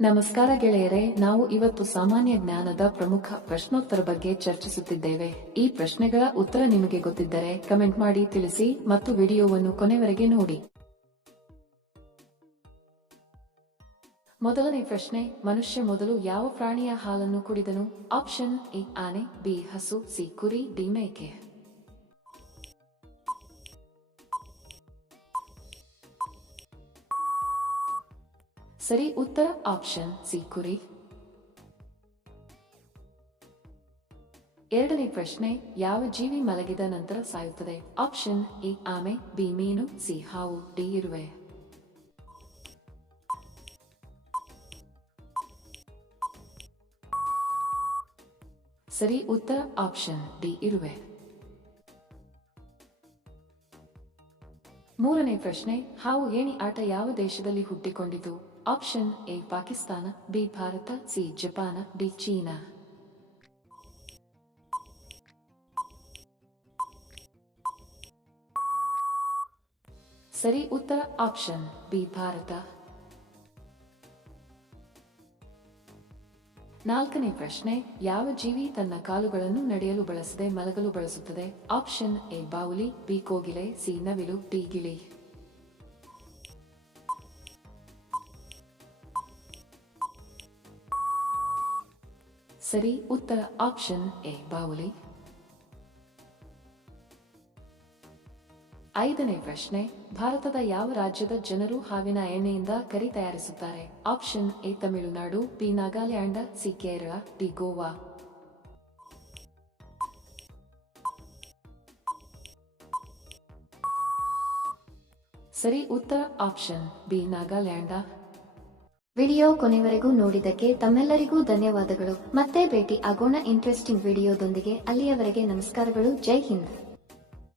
ನಮಸ್ಕಾರ ಗೆಳೆಯರೇ, ನಾವು ಇವತ್ತು ಸಾಮಾನ್ಯ ಜ್ಞಾನದ ಪ್ರಮುಖ ಪ್ರಶ್ನೋತ್ತರ ಬಗ್ಗೆ ಚರ್ಚಿಸುತ್ತಿದ್ದೇವೆ. ಈ ಪ್ರಶ್ನೆಗಳ ಉತ್ತರ ನಿಮಗೆ ಗೊತ್ತಿದ್ದರೆ ಕಮೆಂಟ್ ಮಾಡಿ ತಿಳಿಸಿ ಮತ್ತು ವಿಡಿಯೋವನ್ನು ಕೊನೆವರೆಗೆ ನೋಡಿ. ಮೊದಲನೇ ಪ್ರಶ್ನೆ, ಮನುಷ್ಯ ಮೊದಲು ಯಾವ ಪ್ರಾಣಿಯ ಹಾಲನ್ನು ಕುಡಿದನು? ಆಪ್ಷನ್ ಎ ಆನೆ, ಬಿ ಹಸು, ಸಿ ಕುರಿ, ಡಿ ಮೇಕೆ. ಸರಿ ಉತ್ತರ ಆಪ್ಷನ್ ಸಿ ಕುರಿ. ಎರಡನೇ ಪ್ರಶ್ನೆ, ಯಾವ ಜೀವಿ ಮಲಗಿದ ನಂತರ ಸಾಯುತ್ತದೆ? ಆಪ್ಷನ್ ಎ ಆಮೆ, ಬಿ ಮೀನು, ಸಿ ಹಾವು, ಡಿ ಇರುವೆ. ಸರಿ ಉತ್ತರ ಆಪ್ಷನ್ ಡಿ ಇರುವೆ. ಮೂರನೇ ಪ್ರಶ್ನೆ, ಹಾವು ಏಣಿ ಆಟ ಯಾವ ದೇಶದಲ್ಲಿ ಹುಟ್ಟಿಕೊಂಡಿತು? Option A Pakistan, B Bharat, C Japan, D China. ಸರಿ ಉತ್ತರ ಆಪ್ಷನ್ ಬಿ ಭಾರತ. ನಾಲ್ಕನೇ ಪ್ರಶ್ನೆ, ಯಾವ ಜೀವಿ ತನ್ನ ಕಾಲುಗಳನ್ನು ನಡೆಯಲು ಬಳಸದೆ ಮಲಗಲು ಬಳಸುತ್ತದೆ? ಆಪ್ಷನ್ ಎ ಬಾವುಲಿ, ಬಿ ಕೋಗಿಲೆ, ಸಿ ನವಿಲು, ಡಿ ಗಿಳಿ. ಸರಿ ಉತ್ತರ ಆಪ್ಷನ್ ಎ ಬಾವುಲಿ. ಐದನೇ ಪ್ರಶ್ನೆ, ಭಾರತದ ಯಾವ ರಾಜ್ಯದ ಜನರು ಹಾವಿನ ಎಣ್ಣೆಯಿಂದ ಕರಿ ತಯಾರಿಸುತ್ತಾರೆ? Option A Tamil Nadu, B Nagaland, C Kerala, D Goa. ಸರಿ ಉತ್ತರ ಆಪ್ಷನ್ ಬಿ ನಾಗಾಲ್ಯಾಂಡ್. ವಿಡಿಯೋ ಕೊನೆವರೆಗೂ ನೋಡಿದ್ದಕ್ಕೆ ತಮ್ಮೆಲ್ಲರಿಗೂ ಧನ್ಯವಾದಗಳು. ಮತ್ತೆ ಭೇಟಿ ಆಗೋಣ ಇಂಟ್ರೆಸ್ಟಿಂಗ್ ವಿಡಿಯೋದೊಂದಿಗೆ. ಅಲ್ಲಿಯವರೆಗೆ ನಮಸ್ಕಾರಗಳು. ಜೈ ಹಿಂದ್.